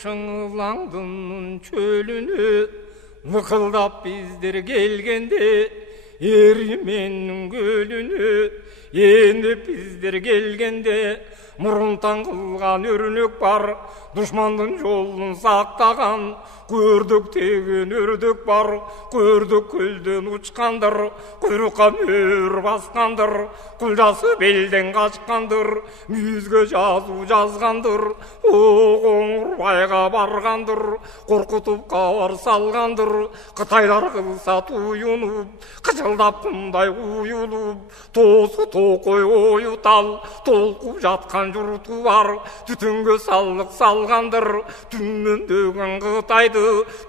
Шыңылаңдың чөлүнө лыкылдап биздер келгенде, Эрименнің көлүнө енип биздер келгенде, мурунтан кылган өрнөк бар, душмандын жолун сактаган, көрдік деген өрдік бар, көрдік көлден учкандыр, құйрыққа мөр басқандыр, құлжасы белден қашқандыр, мүйізге жазу жазғандыр, Қоңырбайға барғандыр, қорқытып қауар салғандыр, Қытайлар қылса туюнуп, қыжылдап құмдай уюлуп, тосы тоқой ойы тал, толқып жатқан жұрты бар, түтінге салық салғандыр, түнмен дөген Қытайды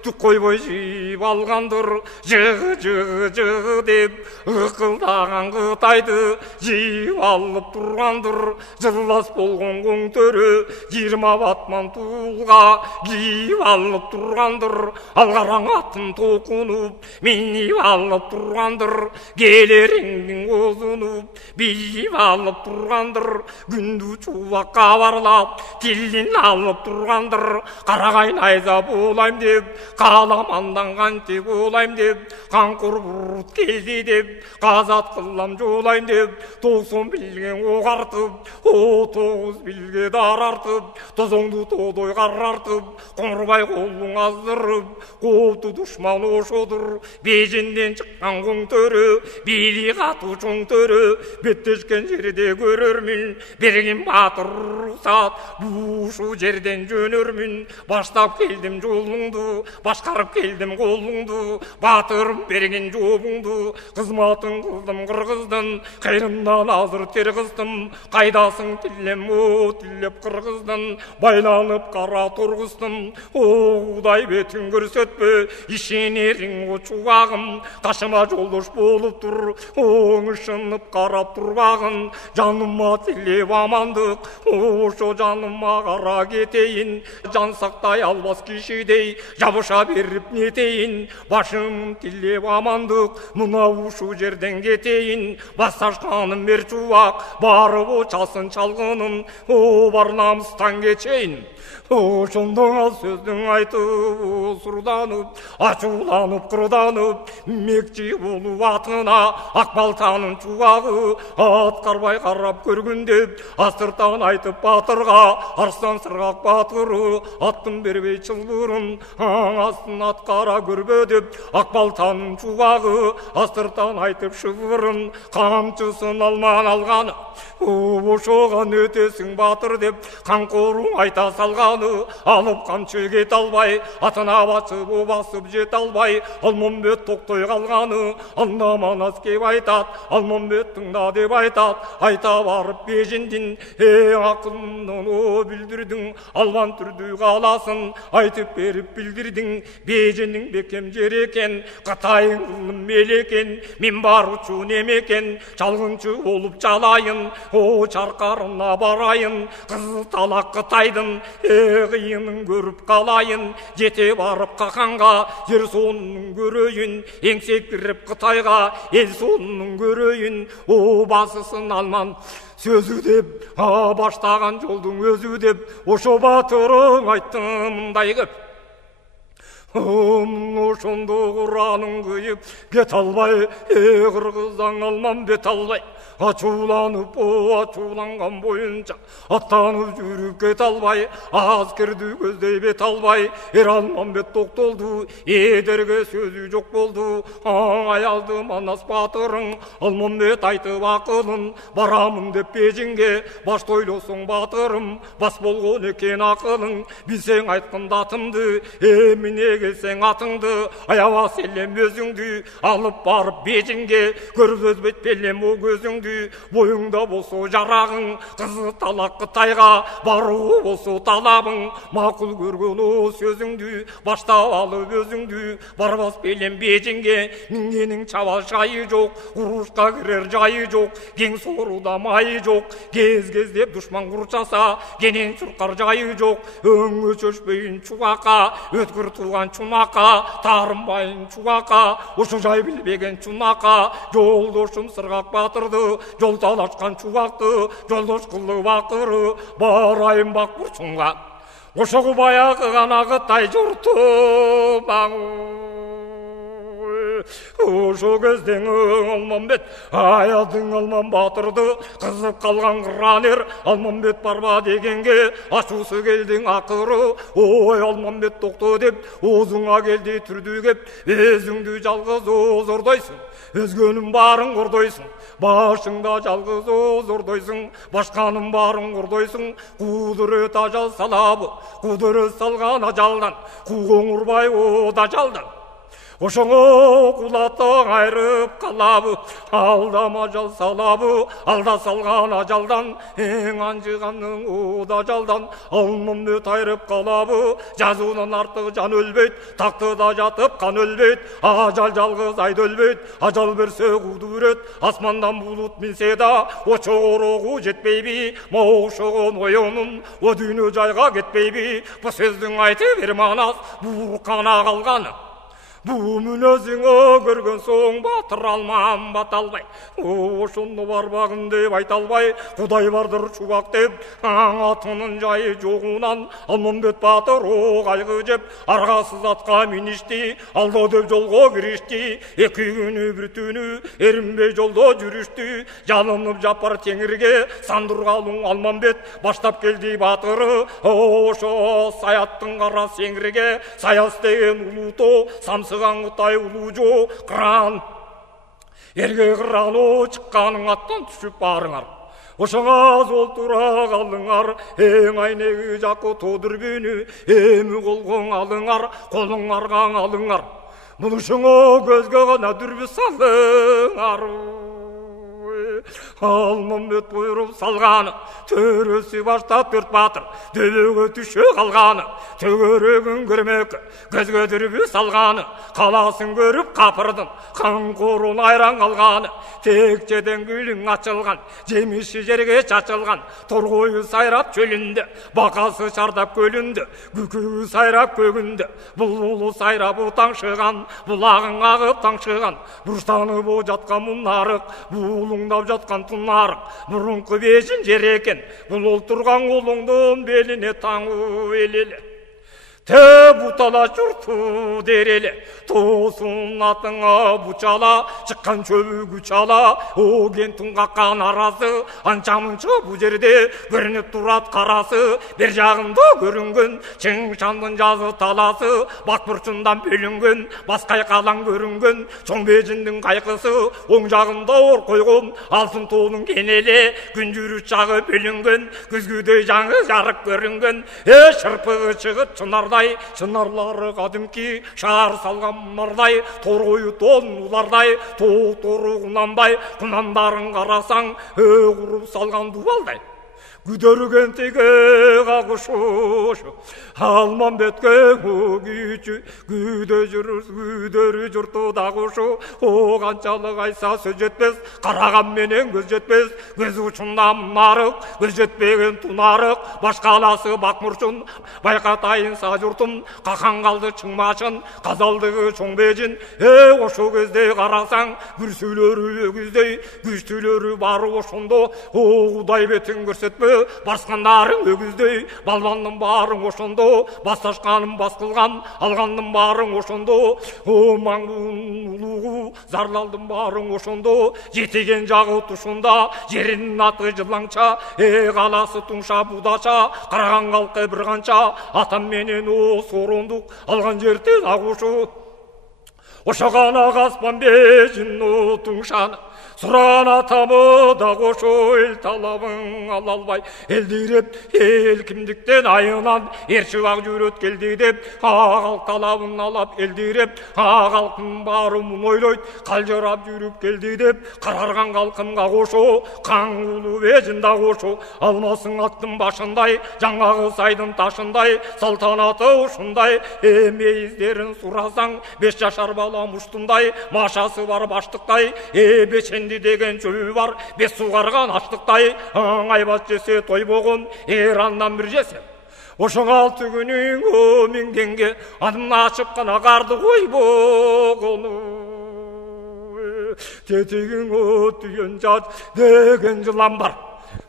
түк қойбой жиып алғандыр, жығы деп ықылдаған Қытайды жиып алып тұрғандыр, жылас болған қоң төрі 20 батман туылға киіп алып тұрғандыр, алғараң атын тоқынып миниіп алып тұрғандыр, келереңнің озынып биіп алып тұрғандыр, күнді чулаққа барлап тілін алып тұрғандыр, қарағай найза болайым деп, қаламанданған тек олайым деп, қанқұр бұрыт келді деп, қазат қылам жолайым деп, 90 білген оқ артып, 9 білге дар артып, тозоңды тодой қарартып, Қоңырбай қолың аздырып, қопты дұшман ошодыр, бежінден шыққан қоң төрі, бейли қату чоң төрі, беттешкен жерде көрермін, берген батыр рұқсат, бушу жерден жөнермін, баштап келдім жолыңды, башқарып келдім қолыңды, батырым берген жобыңды, қызматын қылдым қырғыздың, қайрымнан азыр тер қыстым, қайдасың тілем о тілеп қырғыздың, байланып қара тұрғыстым, оғудай бетін көрсетпе, ішенерің о чуағым, қашыма жолдош болып тұр, оң ұшынып қарап тұрбағын, жаныма тілеп амандық, ошо жаныма қара кетейін, жан сақтай албас кишидей, жабыша беріп нетейін, башым тілеп амандық, мына ушу жерден кетейін, бас ашқаным бер чуақ, барып очасын чалғыным, о бар намыстан кечейін. Ошондон ал сөздің айтып, сұрданып, ачуланып, қырданып, мекчи болу атына, ақбалтаның чуағы, атқарбай қарап көргіндеп, астыртан айтып батырға, арыстан сырғақ батыры, аттын бербей чылбырын, аңасын атқара көрбе деп, ақбалтаның чуағы, астыртан айтып шыбырын, қамчысын алман алғаны, ошоған өтесің батыр деп, қанқорың айта салғаны, алып қамшы кет албай, атына басып басып жет албай, Алмамбет тоқтой қалғаны, андаман аскеп айтат, Алмамбет тыңда деп айтат, айта барып бежіндін, ақылымнан о білдірдің, албан түрді қаласын, айтып беріп білдірдің, бежінің бекем жер екен, Қытайың қылым мел екен, мен бар ұчу немекен, чалғыншы болып жалайын, о чарқарына барайын, қызыл талақ Қытайдың, қиынын көріп қалайын, жете барып қақанға, жер сонының көрейін, еңсек кіріп Қытайға, ел сонының көрейін, о басысын алман сөзі деп, баштаған жолдың өзі деп, ошо батырың айтты мындай көп. Ошондо құраның қиып кет албай, қырғыздан алман бет албай, ачуланып, ачуланған бойынша аттанып жүріп кет албай, аскерді көздей бет албай, Алмамбет тоқтолду, едерге сөзі жоқ болды, аялды манас батырың, Алмамбет айтып ақылын, барамын деп бежінге, баш тойлосың батырым, бас болған екен ақылың, білсең айтқын датымды, еміне келсең атыңды, аява селем өзіңді, алып барып бежінге, көріп өзбет белем о көзіңді, бойыңда болсо жарағың, қызы талақ Қытайға, бару болсо талабың, мақұл көрген о сөзіңді, баштап алып өзіңді, барбас белем бежінге, мінгенің чабал жайы жоқ, ұрышқа кірер жайы жоқ, кең соруда майы жоқ, кез-кездеп дұшман құрчаса, кенен сұрқар жайы жоқ, өңі чөшпейін чуаққа, өткір туған чумаққа, тарынбайын чуаққа, ошы жай білбеген чунаққа, жолдошым сырғақ батырды, жол талашқан чуақты, жолдош қылы бақыры, барайын бақ бұршынға. ошого баягы гана Кытай журту багу. Ошо кезден Алмамбет аядың Алман батырды кызып калган кыран эр Алмамбет барба дегенге ачуусу келдиң акыры. Ой Алмамбет токто деп оозуңа келди түрдүү кеп, өзүңдү жалгыз озордойсуң, өзгөнүн баарын кордойсуң, башыңда жалгыз озордойсуң, башканын баарын кордойсуң. Кудурет ажал салабы, кудурет салган ажалдан, куугоң урбай ода жалдан. Ошоңо кулатың айрып калабы, алдама ажал салабы, алда салган ажалдан, эң анжыганың ода жалдан. Алмамбет айрып калабы, жазуунан артык жан өлбөйт, тактыда жатып кан өлбөйт, ажал жалгыз айда өлбөйт, ажал берсе кудурет, асмандан булут минсе да, очогорогу жетпейби, моошогон оюнун, о дүйнө жайга кетпейби. Бу сөздүн айты бир манас, бууркана калганы. Бу мүнөзүңө көргөн соң батыр алмам бата албай, ошону барбагын деп айта албай, Кудай бардыр чубак деп атынын жайы жогунан Алмамбет батыр кайгы жеп аргасыз атка миништи, алда деп жолго киришти. Эки күнү бир түнү эринбей жолдо жүрүштү, жалынып жапар теңирге сандыргалың Алмамбет баштап келди батыры. Ошо саяттын кара сеңирге саяс деген улуто самсыган Кытай улуужу кыран эрге кырано чыкканың аттан түшүп барыңар. Ошоңа золтура калыңар, эң айнеги жакы тодурбүнү эми колгоң алыңар, колуңарга алыңар. Мунушуңо көзгө гана дүрбү салыңар. Алмамбет буйруп салганы, төрөсү баштап төрт батыр дөбөгө түшө калганы, төгөрөгүн көрмөккө көзгө дүрбү салганы, каласын көрүп капырдын канкорун айран калганы. Текчеден гүлүң ачылган, жемиши жерге чачылган, торгою сайрап чөлүндө, бакасы чардап көлүндө, күкүгү сайрап көгүндө, булбулу сайрап таңшыган, булагың агып таңшыган, бурштаны бо жаткан мунарык, булуңдап жаткан тунарык, мурунку бежин жер экен, бул олтурган колуңдун белине таңуу элеле. Те бутала журту дереле, тоосун атыңа бучала, чыккан чөбүгү чала, о кенттин каккан арасы, анча мынча бу жерде көрүнүп турат карасы. Бер жагында көрүнгөн чың шандын жазы таласы, бак бурчундан бөлүнгөн, баскай калаң көрүнгөн, чоң бежиндин кайкысы, оң жагында ор койгон алтын тоонун кенеле, күн жүрүш жагы бөлүнгөн, күзгүдөй жаңы жарык көрүнгөн, шырпыгы чыгып чынар чынарлары кадимки шаар салган мардай, торгою тон улардай, тооктору кунанбай, кунандарын карасаң куруп салган дубалдай. Күдөргөн теге кагышушу, Алмамбетке күйчү, күдөрү журту дагышу, о канчалык айса сөз жетпес, караган менен көз жетпес, көз учундан нарык, көз жетпеген тунарык, башкаласы бакмурчун, байкатайын са журтум, какан калды чыңмашын, казалдыгы чоң бежин, ошо кезде карасаң, күрсүлөрү өгүздөй, күчтүүлөрү бары ошондо, о Кудай бетин көрсөтпө, барскандарың өгүздөй, балбандын баарың ошондо, басташканым баскылган, алгандын баарың ошондо, о маңдын улугу, зарлалдын баарың ошондо, жетеген жагы тушунда, жеринин аты жылаңча, каласы туңша будача, караган калкы бир канча, атам менен о сорондук, алган жерди агушу. Ошогана аспан бежин туңшаны, суран атамы да кошо эл талабын ала албай, элдиреп эл кимдиктен айынан эрчибак жүрөт келди деп, калк талабын алап элдиреп, калктын баары мун ойлойт, калжырап жүрүп келди деп, карарган калкымга кошо, каң улуу бежин да кошо, алмасың аттын башындай, жаңагы сайдын ташындай, салтанаты ушундай, мейиздерин сурасаң, 5 жашар бала муштундай, машасы бар баштыктай, беченди деген чөбү бар, 5 сугарган аштыктай, айбат жесе тойбогон, андан бир жесе. Ошоң 6 күнүң мингенге, адымын ачып гана карды койбогону. Тетигиң түйөн жат деген жылан бар.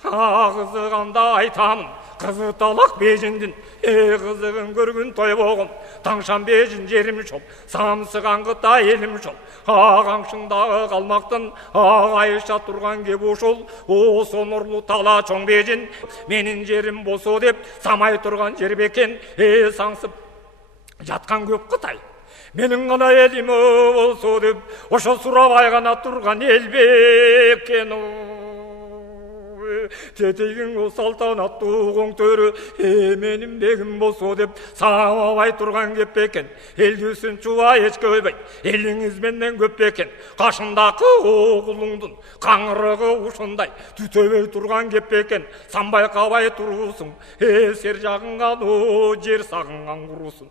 Агызыганда айтамын, Kızı talak bejindin, kızығын көргін той боғым. Таңшан бежін жерім шол, самсыған қыта елім шол. Ағаңшыңдағы қалмақтың, ағайыша тұрған кеп ошол. О, сонұрлы тала чоң бежін, менің жерім босо деп, самай тұрған жер бекен, саңсып жатқан көп қытай. Менің ғана елім болсо деп, ошо Сурабай ғана тұрған ел бекен. Тетегің о салтанатты оң төрі, менің бегім болсо деп, самабай тұрған кеп бекен. Елдесін чуа еш көйбей, еліңіз менден көп бекен. Қашындақы оғылыңдың, қаңырығы ұшындай, түтөбей тұрған кеп бекен. Самбай қабай тұрусың, сер жағынған о жер сағынған құрусын.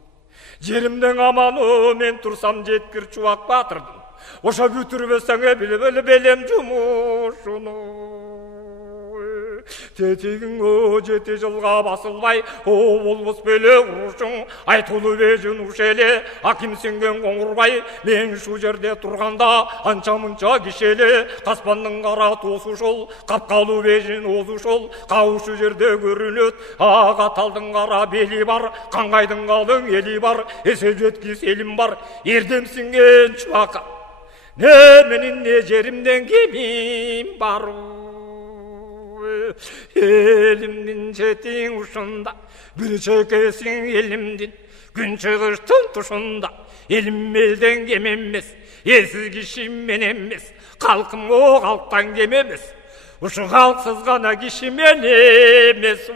Жерімдің аманы мен тұрсам жеткір чуақ батырдың. Оша бүтірбесіңе білі белем жұмышыны. Тетегің о жеті жылға басылбай, о болбос бөлі ұрушың, айтулы бежін ушеле, аким сенген қоңырбай, мен шу жерде тұрғанда, анча-мұнча кешеле, қаспанның қара тосу шол, қапқалу бежін озу шол, қаушы жерде көрінет, аға талдың қара бели бар, қаңғайдың қалың елі бар, есеп жеткіз елім бар, ердем сінген чуақа, не менің не жерімден кемім бару. Елімдің жетің ұшында, бір чекесің елімдің, күн шығыштың тұшында, елім елден кем емес, елсіз кішім мен емес, қалқым о қалқтан кем емес, ұшы қалқсыз ғана кішімен емес.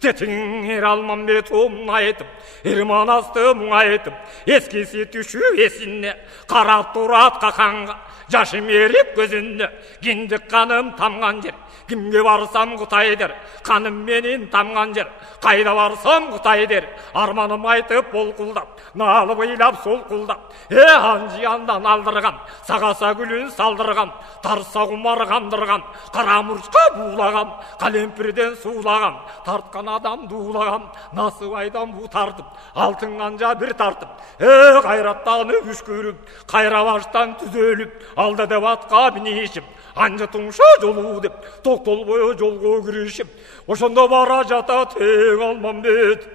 Тетің алмам бет омын айтып, ерманасты мұң айтып, ескесі түші есіне, қарап тұрат қақанға, жашым еріп көзінді, кендік қаным тамған жер, кімге барсам құтай дер, қаным менен тамған жер, қайда барсам құтай дер, арманым айтып бол құлдап, налып ойлап сол құлдап, анжияндан алдырған, сағаса күлін салдырған, тарса құмар қандырған, қарамұршқа булаған, қалемпірден сулаған, тартқан адам дулаған, насыбайдан бу тартып, алтын қанжа бір тартып, қайраттаны үш көріп, қайраваштан түзөліп, алда деп атқа бінешіп, анжы тұңша жолу деп, тоқтол бойы жолға кірішіп, ошында бара жата тең алмам бет.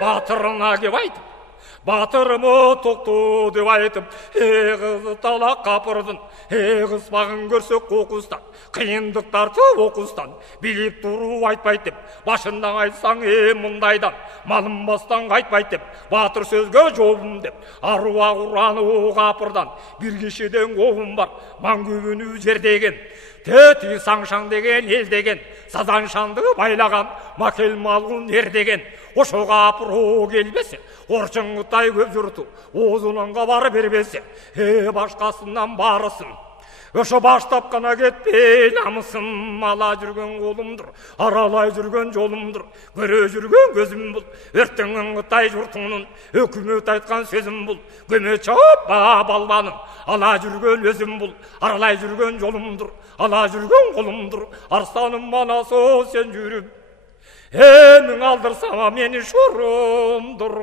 Батырына кеп айтып, батырымы тоқты деп айтып, қызы талақ қапырдың, қыспағын көрсек қоқыстан, қиындықтарды оқыстан, біліп тұру айтпайды деп, башындан айтсаң мұндайдан, малым бастан қайтпайды деп, батыр сөзге жобым деп, аруа ұраны о қапырдан, бір кешеден оғым бар, маң көбіні жердеген, теті саңшаң деген ел деген, сазан шанды байлаған, макел малғын ер деген, ошоға апыр о келбесе, оршың құтай көп жұрты, озыланға бары бербесе, башқасынан барысын. Ошо баштап қана кетпей намысын, ала жүрген қолымдыр, аралай жүрген жолымдыр, көре жүрген көзім бұл, өрттіңін құтай жұртыңның, өкімет айтқан сөзім бұл, көме чауып балбаным, ала жүрген өзім бұл, аралай жүрген жолымдыр, ала жүрген қолымдыр, арстаным манасы сен жүріп, емің алдырсама мені шорымдыр.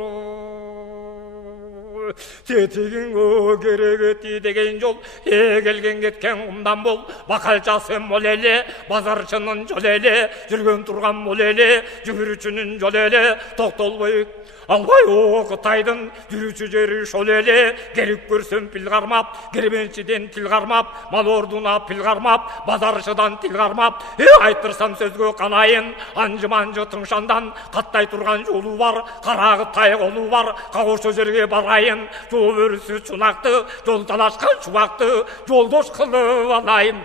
Тетегің о керек өтті деген жол, келген кеткен құмдан бол, бақалшасы мол еле, базаршының жол еле, жүрген тұрған мол еле, жүгірушінің жол еле, тоқтол бой, албай о Қытайдың жүруші жері шол еле, керек көрсем піл қармап, кербеншіден тіл қармап, мал ордуна піл қармап, базаршыдан тіл қармап, айтырсам сөзге қанайын, анжы-манжы тыңшандан, қаттай тұрған жолу бар, қарағы тай қолу бар, қаушы жерге барайын, жол өрісі чунақты, жол талашқан чуақты, жолдош қылып алайын.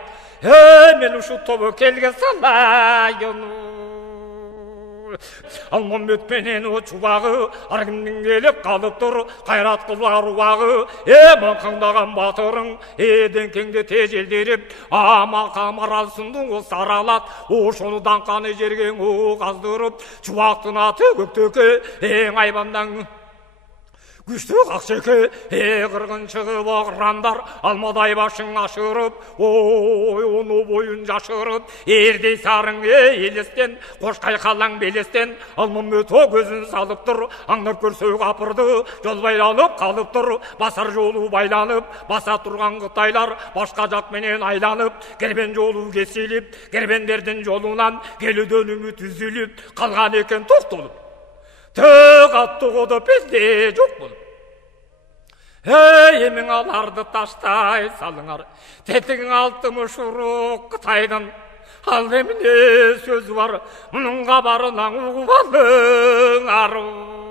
Мен ұшы тобы келге салайын. Алмам өтпенен о чубағы, аргімнің келіп қалып тұр, қайрат қылар уағы, маңқаңдаған батырың, денкеңде тежелдеріп, амақам аралсындың о саралат, о шоныдан қаны жерген о қаздырып, чубақтың аты көктөке, айбамдан Күшті қақшеке, қырғын шығып оғырандар, алмадай башың ашырып, ой, оны бойын жашырып, ердей сарың елестен, қошқай қалаң белестен, алмым өто көзін салып тұр, аңнап көрсөй қапырды, жол байланып қалып тұр, басар жолу байланып, баса тұрған қытайлар, башқа жақменен айланып, кербен жолу кеселіп, кербендердің жолынан, келуден үміт үзіліп, қалған екен тоқтолып. Төк атты қоды пезде жоқ болып. Емің аларды таштай салыңар, тетігің алты мұшырық Қытайдың. Ал еміне сөз бар, мұныңға барынан ұғып алың ару.